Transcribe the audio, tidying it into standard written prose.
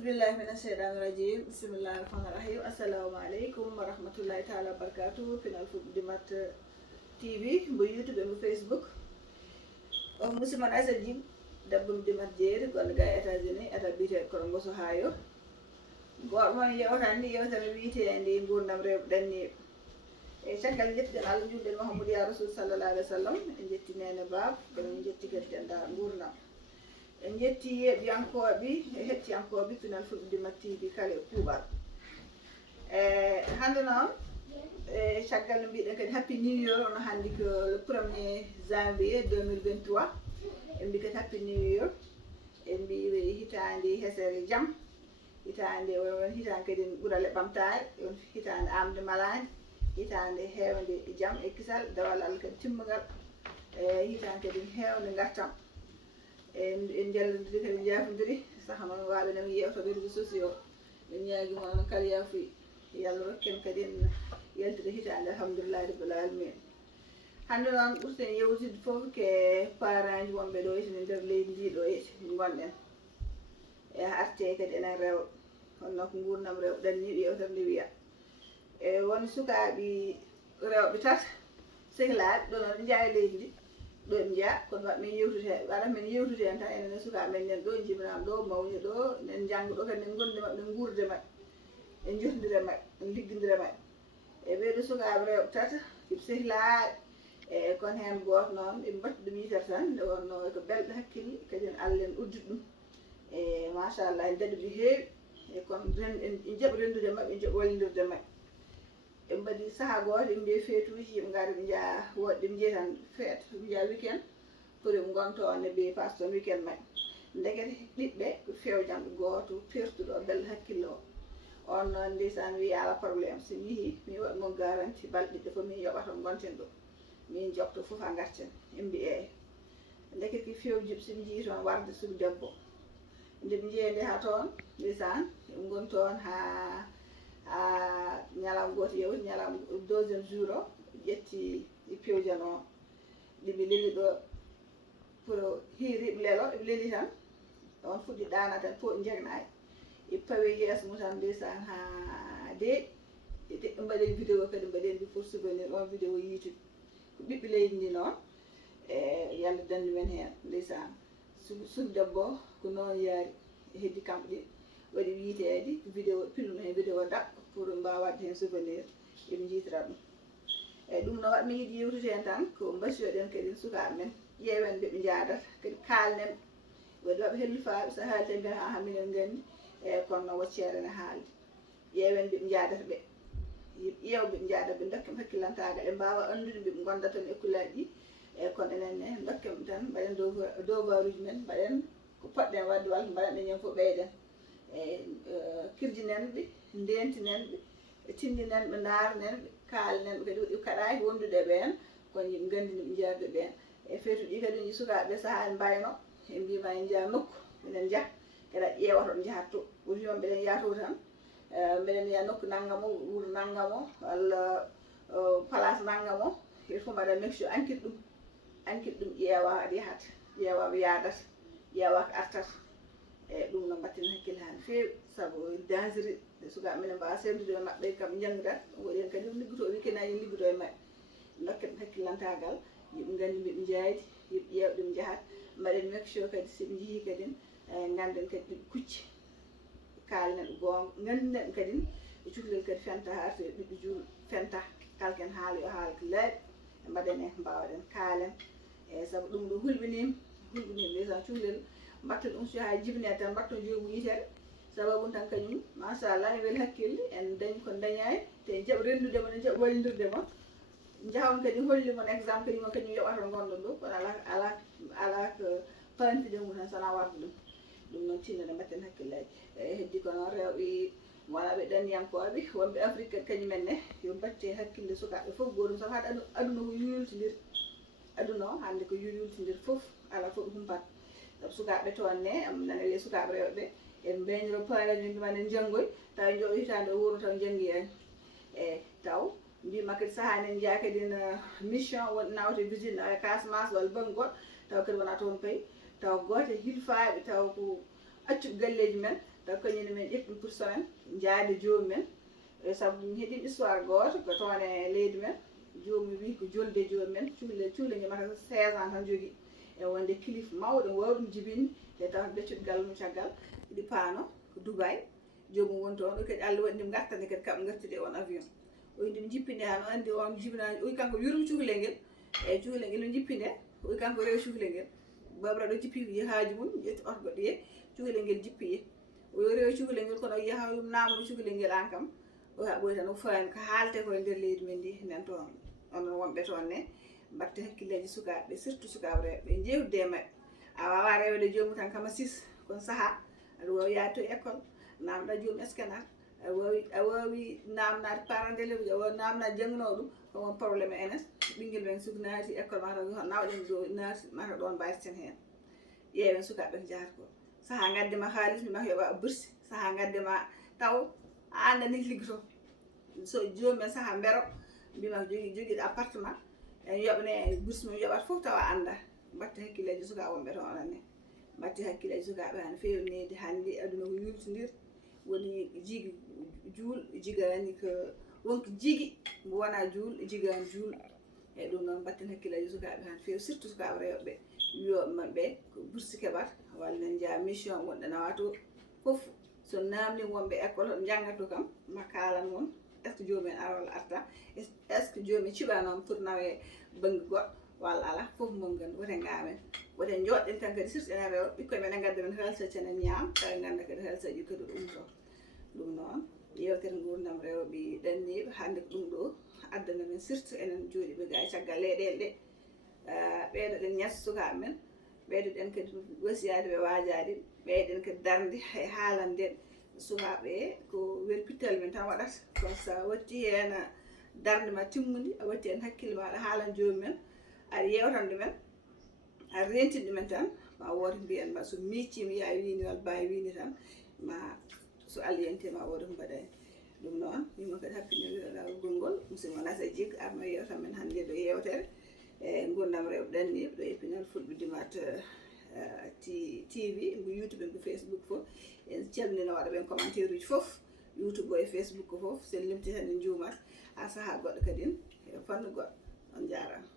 أعوذ بالله من الشيطان الرجيم بسم الله الرحمن الرحيم السلام عليكم ورحمة الله تعالى وبركاته في الفوديمات تي في بو يوتيوب بو فيسبوك مسلمان أسد جيب دبم ديمات جير قال جاي أتازني أتبيت كرنغوسو هايو قال ما يوتاني يوتاني بيتي عندي نقول نمر دني شكل جت جن على جود محمد يا رسول صلى الله عليه وسلم جت نينا باب بن جت جت عند نقولنا نجتي بيانكوبي هتي يانكوبي في الفوديمات تي في كالي كوبار عندنا شغال مبيدن كده هابي نيو يير on handi ko le 1er janvier 2023 en mbi kat happy new year en mbi hitande hesere jam hitande won hitande kadi ɓurale ɓamtare on hitande amde malade hitande hewde jam e kisal dawal Allah kadi timmugal hitande kadi hewde gartam en jallodiri kadi jafodiri saaha noon waɓe nami yewta réseaux sociaux min ñaagui moon kala yafuy yallah rokken kadi en yaltide hitande alhamdoulillahi rabbil alamin hande noon ɓurten yewtide foof ke parent ji wonɓe ɗo ene nder leydi ndi ɗo gonɗen e arte kadi enen rewɓe honno ko gurdam rewɓe ɗanniɓe yewtere nde wiiya e won sukaɓe rewɓe tata sehlaɓe ɗo noon jeeya e leydi ndi ɗo ɓe jeeya kono waɗa min yewtude waɗa min yewtude hen tan enen sukaɓe men nen ɗo jibinama ɗo mawni ɗo nen jangga ɗo kadi nen gonde mabɓe nen gurde mabɓe en jotodira e mabɓe en liggodira e mabɓe e ɓeɗo sukaɓe rewɓe tata kiɓe sehlaɓe e kono hen goto noon ɓe mbatti ɗum yitere tan nde wonno ko belɗo hakkille kadi en Allah en udditi ɗum e machallah en daɗi ɗum heewi e kono en jooɓi rendude e mabɓe en jooɓi wallodirde e mabɓe en mbaɗi saaha goto en mbiye feetuji yimɓe gaara ɓe jaa woɗɗe ɓe jeeya tan feet ɓe jaa weekend pour ɓe gonta on ɓe passe ton weekend mabɓe ndekete ɓiɓɓe ko fewjam goto pertuɗo belɗo hakkille o on noon ndeysan wi ala probléme so mi yeehi mi waɗi mon garanti balɗe ɗiɗi fof min yoɓata gonten ɗo min jokto foof ha garten en mbi eyi ndekete ko fewjuɓe soɓe jii toon warde suku debbo ndeɓe jeeyde ha toon ndeysan ɓe goni toon ha ñalawma goto yawti ñalawma deuxiéme jour o ƴetti pewjan o ɗiɓe leeli ɗo pour hiiriɓe leelo ɓe leeli tan on fuɗɗi ɗana tan fo ɓe jegnayi e pawe yeeso mum tan ndeysan ha deeƴi ɓe mbaɗeni vidéo kadi mbaɗeni ɗum pour souvenir on vidéo yiitude ko ɓiɓɓe leydi ndi noon e yalla dandu men hen ndeysan suku debbo ko noon yaari heddi kamɓe ɗi waɗi wiitede vidéo pilme hen vidéo dabɓe pour mbawa wadde hen souvenir eɓe jiitira ɗum eyyi ɗum noon waɗi min yiiɗi yewtude hen tan ko mbasiyoɗen kadi sukaɓe men ƴeewen ɓeɓe jadata kadi kalnen waɗi waɓe hellifaɓe so haali tan mbiyan ha minen gandi eyyi kono noon waccere ne haalde ƴeewen ɓeɓe jadata ɓe ƴeew ɓeɓe jadata ɓe dokkema hakkillantagal ɓe mbawa andude ɓeɓe gondata tan écolaji ɗi eyyi kono enenne dokkema tan mbaɗen devoir uji men mbaɗen ko poɗɗen wadde walla mbaɗen ɗen ñanden foof ɓeyden eyyi kirjinenɓe ndentinenɓe tindinenɓe darnenɓe kalnenɓe kadi ɗi kaɗaki wondude e ɓen kono yimɓe gandi noɓe jarde ɓen e feetuji ɗi kadi ɗi sukaɓeɓe sahani mbayno e mbima en jaa nokku minen jaah kadi a ƴeewata ɗo jahat to woni mbeɗen yaha to tan mbeɗen yiya nokku naggam o wuuro naggam o walla place naggam o il faut mbaɗa make sure enquête ɗum ƴeewa ɗo yahata ƴeewa ɗo yadata ƴeewa ko artata eyyi ɗum noon mbatten hakkille ha no fewi saabu dangereux nde sukaɓe men mbawa sendude e mabɓe kam janggat waɗi hen kadi liggoto weekend aji liggoto e mabɓe dokken hakkillantagal yimɓe gandi mbiɓe jaydi yimɓe ƴeewa ɗum jaahat mbaɗen make sure kadi soɓe jeehi kadi ganden kadi ɗiɓe kucci kalnen ɓe gonga gandinen kadi e cukalel kadi fenta ha artoye ɓiɓɓe julɓe fenta kala ken haala yo haala ko laaɓi e mbaɗen e mbawɗen kaalen eyyi saabu ɗum ɗo hulɓinima ndeysan cukalel mbatten ɗum so ha jibine tan mbatton jomum yitere sababu tan kañum machallah ne weeli hakkille en dañi ko dañani te en jaaɓa rendudema en jaaɓa wallodirdema jahon kadi hollimon exemple kañum yoɓata gonɗon ɗo kono ala ko pamtide mum tan sowona warde ɗum noon tinnoɗe mbatten hakkillaji eyyi heddi ko noon rewɓe wona ɓe ɗanniyankoɓe wonɓe Afrique kadi kañumenne yo batte hakkille sukaɓe foof gotum saabu haade aduna ko yuyultodir aduna o hande ko yuyultodir foof ala foof ɗo humpata saabu sukaɓe toonne nane wiiye sukaɓe rewɓe en beñoro paaraji mbima nen janggoy taw jooɓo hitande o wuuro taw janggi en eyyi taw mbima kadi sahani en jaa kadi mission won nawte visite nawa e Casamance walla banggue goɗɗo taw kadi wona toon payi taw goto hilfaɓe taw ko accuɓe galleji men taw kañum men ƴetti pour semaine jaade joomu men sabu mi heeɗi histoire goto ko toon e leydi men joomu wi ko jolde joomu men cuule ñamata 16 ans tan jogui e wonde kilifa mawɗo wawɗum jibinde te taw beccuɗo galmum caggal ɗi paano ko Dubai joomum woni toon kadi Allah waɗi ndim gartande kadi kamɓe gartide on avion o ndim jippinde han o andi on jibinaji oyi kanko yurum cukalel ngel e cukalel ngel no jippinde oyi kanko rewi cukalel ngel babra ɗo jippi yahaji mum ƴetti oto goɗɗo ye cukalel ngel jippi ye o yo rewi cukalel ngel kono yaha yum namdo cukalel ngel an kam o haɓoy tan o faami ko haalte koye nder leydi men ndi nen toon onon wonɓe toon ne mbatte hakkilleji sukaɓe surtout sukaɓe rewɓe jewtude e mabɓe a wawa rewde jomum tan kama 6 kono saaha aɗa wawi yaade to école namda joomum scanner a wawi namnade parent d'élève a wawi namnade jangguinowo ɗum ko won probléme enen ɓinguel men suka naati école mata ko nawɗen ɗo naati mata ɗon mbayten hen ƴeewen sukaɓe ko jahata ko saaha gaddema halis mbima yoɓa bourse saaha gaddema taw a anda ni liggoto so jomumen saaha mbero mbima joguiɗo appartement en yoɓne bourse mum yoɓata foof tawa anda mbatte hakkilleji sukaɓe wonɓe toon ononne mbatti hakkilleji sukaɓe han fewnide hande aduna ko yurtidir woni jiigi juul jigani ko wonko jiigui mo wona juul jigani juul e ɗum noon mbatten hakkillaji sukaɓe han fewi surtout sukaɓe rewɓe wiyoɓe mabɓe ko bourse keɓata walla nen jaa mission gonɗo nawa to foof so namdi wonɓe école hoɗo janggatto kam ma kalan won est ce que joomumen ara walla arta est ce que joomumen ciɓanoma pour nawe banggue goɗɗo walla ala foof mon gandi woten gamen woten joɗɗen tan kadi surtout enen rewɓe ɓikkoye men gadda men haalsaji enen ñaam tawi ganda kadi haalsaji kadi ɗo umto ɗum noon yewtere gurdam rewɓe ɗanniɓe hande ko ɗum ɗo addana men surtout enen jooɗiɓe ga e caggal leyɗele ɗe ɓeydoɗen ñas sukaɓe men ɓeydoɗen kadi wasiyade ɓe wajade ɓeyden kadi darde e haalande sukaɓe ko welpittal men tan waɗata kono sa watti hen darde ma timmudi a watti hen hakkille maɗa haalan jomumen aɗa yewtan ɗumen aɗa rentini ɗumen tan ma woto mbiyanma so miccima ya wini walla bawi wini tan ma so Allah yenti ma woto mbaɗani ɗum noon mimo kadi hakkille lawol ngol musidɗo Nasa Djigo arno yewtan men hande ɗo yewtere e gurdam rewɓe ɗanniɓe ɗo épinal fulɓe dimat TV mo YouTube en ko Facebook foof en calmina waɗa ɓen commentaire uji foof YouTube o e Facebook ko foof sen limti tan en juumat ha saaha goɗɗo kadi e fannu goɗɗo on jarama